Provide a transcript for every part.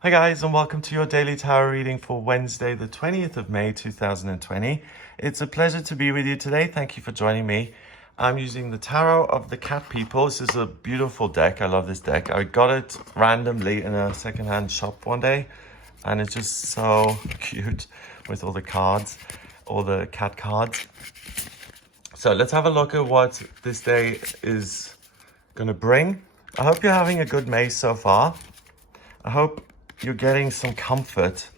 Hi guys, and welcome to your daily tarot reading for Wednesday, the 20th of May, 2020. It's a pleasure to be with you today. Thank you for joining me. I'm using the Tarot of the Cat People. This is a beautiful deck. I love this deck. I got it randomly in a secondhand shop one day, and it's just so cute with all the cards, all the cat cards. So let's have a look at what this day is going to bring. I hope you're having a good May so far. I hope you're getting some comfort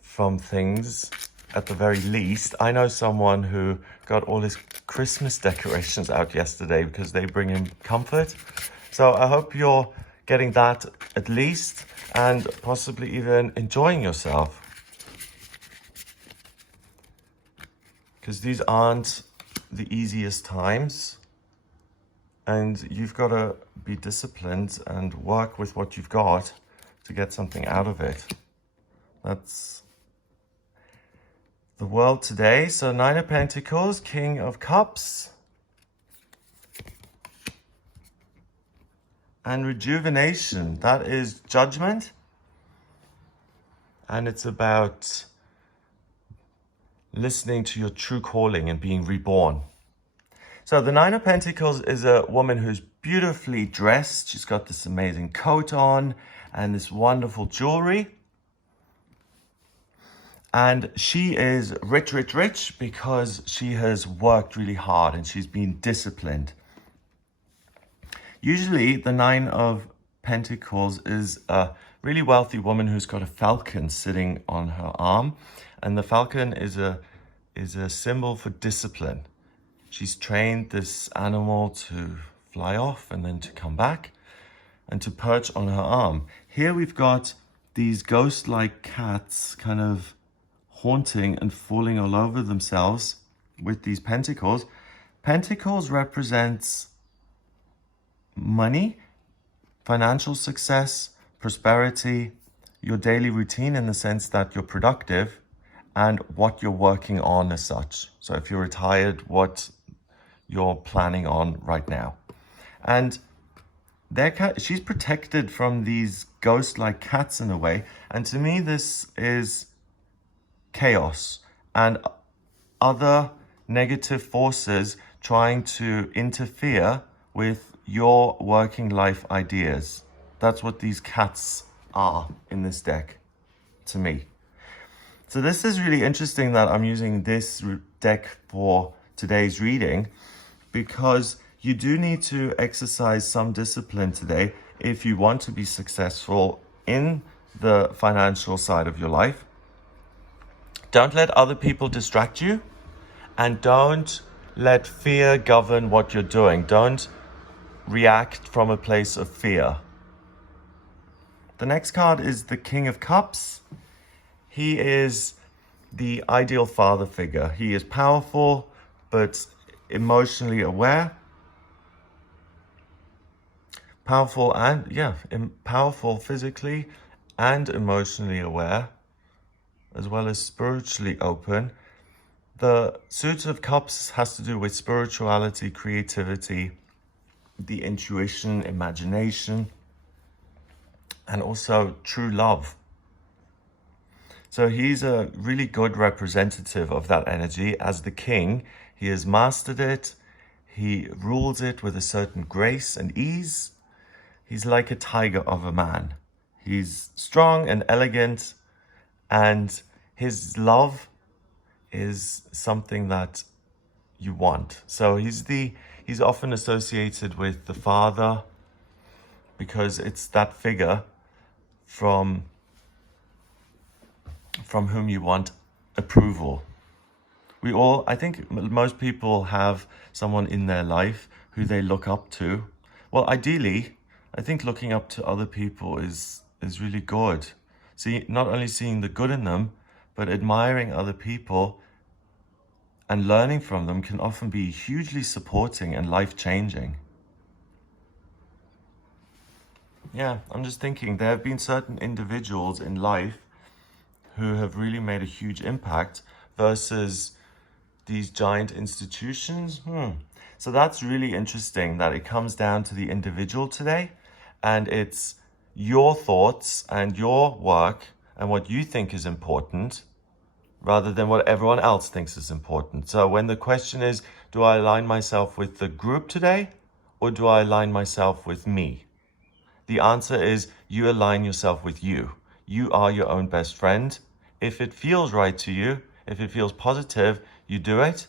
from things at the very least. I know someone who got all his Christmas decorations out yesterday because they bring him comfort. So I hope you're getting that at least and possibly even enjoying yourself. Because these aren't the easiest times. And you've got to be disciplined and work with what you've got to get something out of it. That's the world today. So Nine of Pentacles, King of Cups, and rejuvenation. That is judgment. And it's about listening to your true calling and being reborn. So the Nine of Pentacles is a woman who's beautifully dressed. She's got this amazing coat on and this wonderful jewelry. And she is rich because she has worked really hard and she's been disciplined. Usually the Nine of Pentacles is a really wealthy woman who's got a falcon sitting on her arm. And the falcon is a symbol for discipline. She's trained this animal to fly off and then to come back and to perch on her arm. Here we've got these ghost-like cats kind of haunting and falling all over themselves with these pentacles. Pentacles represents money, financial success, prosperity, your daily routine in the sense that you're productive and what you're working on as such. So if you're retired, what you're planning on right now. And she's protected from these ghost-like cats in a way. And to me, this is chaos and other negative forces trying to interfere with your working life ideas. That's what these cats are in this deck, to me. So this is really interesting that I'm using this deck for today's reading, because you do need to exercise some discipline today if you want to be successful in the financial side of your life. Don't let other people distract you, and don't let fear govern what you're doing. Don't react from a place of fear. The next card is the King of Cups. He is the ideal father figure. He is powerful, but emotionally aware. Powerful physically and emotionally aware, as well as spiritually open. The Suit of Cups has to do with spirituality, creativity, the intuition, imagination, and also true love. So he's a really good representative of that energy. As the king, he has mastered it. He rules it with a certain grace and ease. He's like a tiger of a man. He's strong and elegant, and his love is something that you want. So he's often associated with the father, because it's that figure from whom you want approval. I think most people have someone in their life who they look up to. Well, ideally, I think looking up to other people is really good. Not only seeing the good in them, but admiring other people and learning from them can often be hugely supporting and life-changing. Yeah, I'm just thinking there have been certain individuals in life who have really made a huge impact versus these giant institutions. So that's really interesting that it comes down to the individual today, and it's your thoughts and your work and what you think is important rather than what everyone else thinks is important. So when the question is, do I align myself with the group today or do I align myself with me? The answer is you align yourself with you. You are your own best friend. If it feels right to you, if it feels positive, you do it.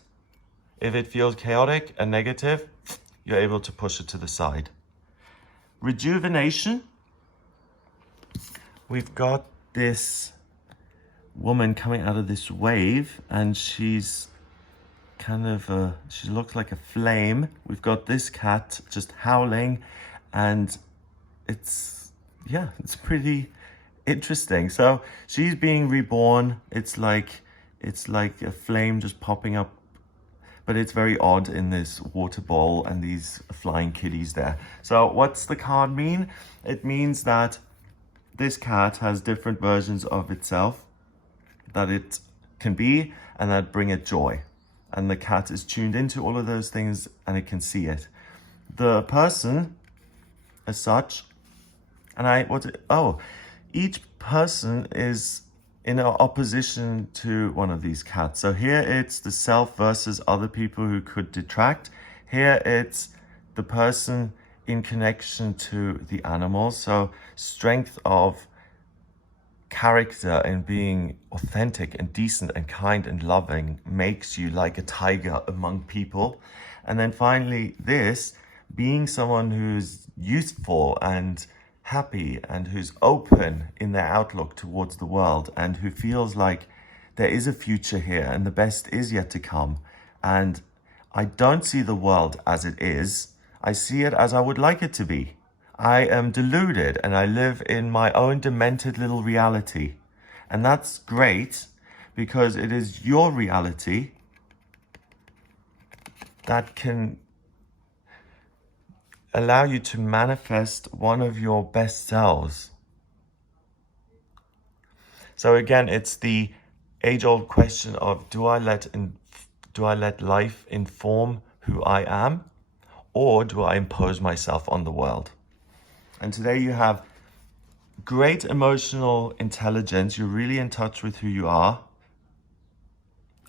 If it feels chaotic and negative, you're able to push it to the side. Rejuvenation. We've got this woman coming out of this wave and she's kind of, she looks like a flame. We've got this cat just howling and it's pretty interesting. So she's being reborn. It's like a flame just popping up, but it's very odd in this water bowl and these flying kitties there. So what's the card mean? It means that this cat has different versions of itself that it can be and that bring it joy. And the cat is tuned into all of those things and it can see it. The person as such, each person is in opposition to one of these cats. So here it's the self versus other people who could detract. Here it's the person in connection to the animals. So strength of character and being authentic and decent and kind and loving makes you like a tiger among people. And then finally this, being someone who's youthful and happy and who's open in their outlook towards the world and who feels like there is a future here and the best is yet to come. And I don't see the world as it is. I see it as I would like it to be. I am deluded and I live in my own demented little reality. And that's great because it is your reality that can allow you to manifest one of your best selves. So again, it's the age-old question of do I let life inform who I am, or do I impose myself on the world? And today you have great emotional intelligence. You're really in touch with who you are,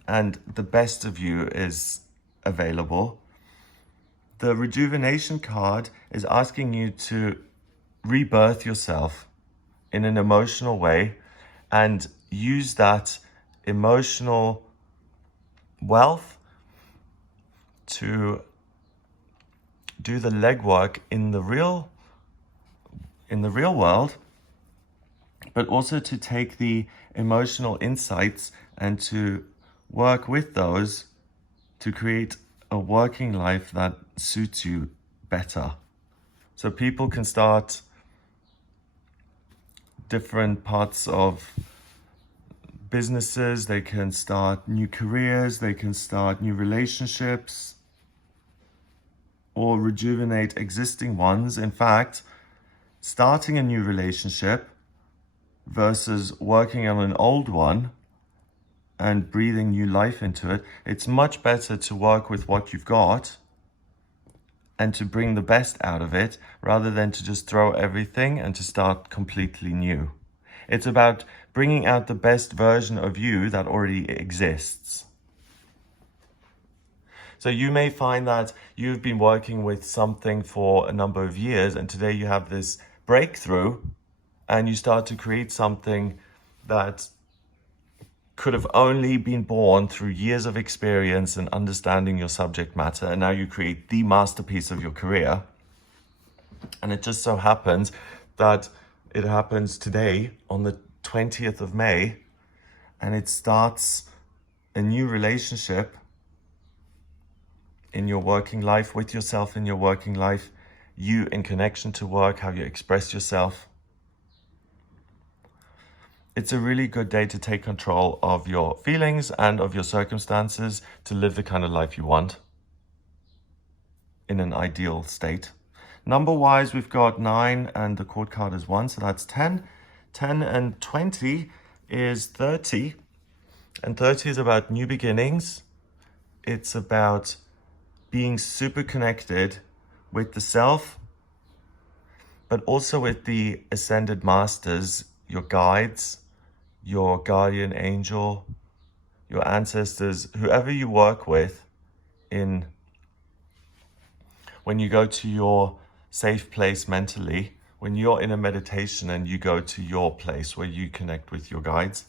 and the best of you is available. The rejuvenation card is asking you to rebirth yourself in an emotional way and use that emotional wealth to do the legwork in the real world, but also to take the emotional insights and to work with those to create a working life that suits you better. So people can start different parts of businesses, they can start new careers, they can start new relationships, or rejuvenate existing ones. In fact, starting a new relationship versus working on an old one and breathing new life into it, it's much better to work with what you've got and to bring the best out of it rather than to just throw everything and to start completely new. It's about bringing out the best version of you that already exists. So you may find that you've been working with something for a number of years and today you have this breakthrough and you start to create something that could have only been born through years of experience and understanding your subject matter, and now you create the masterpiece of your career. And it just so happens that it happens today on the 20th of May, and it starts a new relationship in your working life, with yourself in your working life, you in connection to work, how you express yourself. It's a really good day to take control of your feelings and of your circumstances to live the kind of life you want in an ideal state. Number-wise, we've got 9 and the court card is 1, so that's 10. 10 and 20 is 30. And 30 is about new beginnings. It's about being super connected with the self but also with the ascended masters, your guides, your guardian angel, your ancestors, whoever you work with when you go to your safe place mentally, when you're in a meditation and you go to your place where you connect with your guides,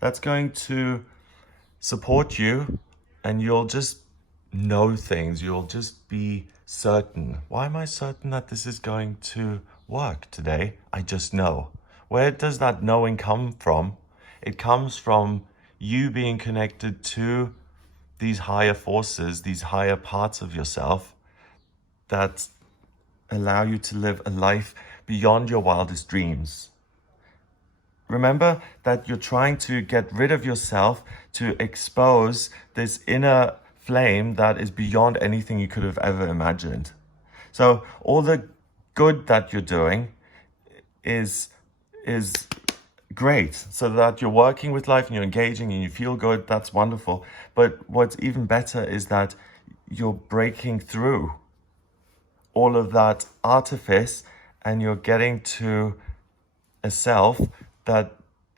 that's going to support you, and you'll just know things. You'll just be certain. Why am I certain that this is going to work today? I just know. Where does that knowing come from? It comes from you being connected to these higher forces, these higher parts of yourself that allow you to live a life beyond your wildest dreams. Remember that you're trying to get rid of yourself to expose this inner flame that is beyond anything you could have ever imagined. So all the good that you're doing is great, so that you're working with life and you're engaging and you feel good. That's wonderful. But what's even better is that you're breaking through all of that artifice and you're getting to a self that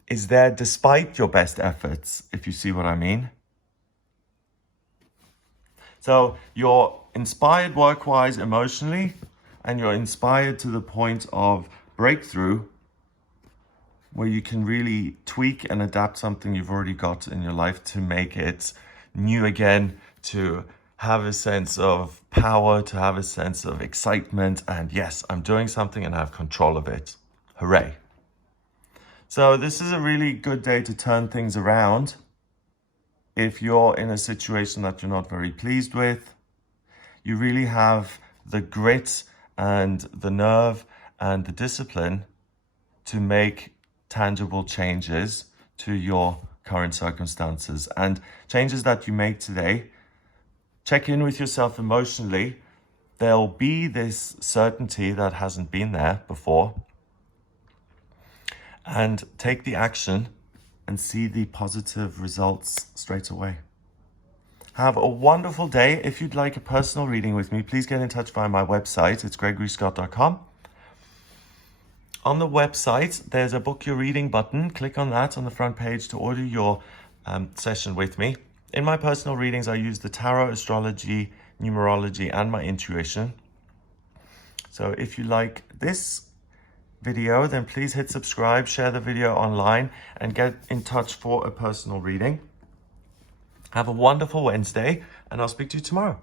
is there despite your best efforts, if you see what I mean. So you're inspired work-wise, emotionally, and you're inspired to the point of breakthrough, where you can really tweak and adapt something you've already got in your life to make it new again, to have a sense of power, to have a sense of excitement, and yes, I'm doing something and I have control of it. Hooray. So this is a really good day to turn things around. If you're in a situation that you're not very pleased with, you really have the grit and the nerve and the discipline to make tangible changes to your current circumstances. And changes that you make today, check in with yourself emotionally. There'll be this certainty that hasn't been there before. And take the action and see the positive results straight away. Have a wonderful day. If you'd like a personal reading with me, please get in touch via my website. It's gregoryscott.com. On the website, there's a book your reading button. Click on that on the front page to order your session with me. In my personal readings, I use the tarot, astrology, numerology, and my intuition. So if you like this video, then please hit subscribe, share the video online, and get in touch for a personal reading. Have a wonderful Wednesday, and I'll speak to you tomorrow.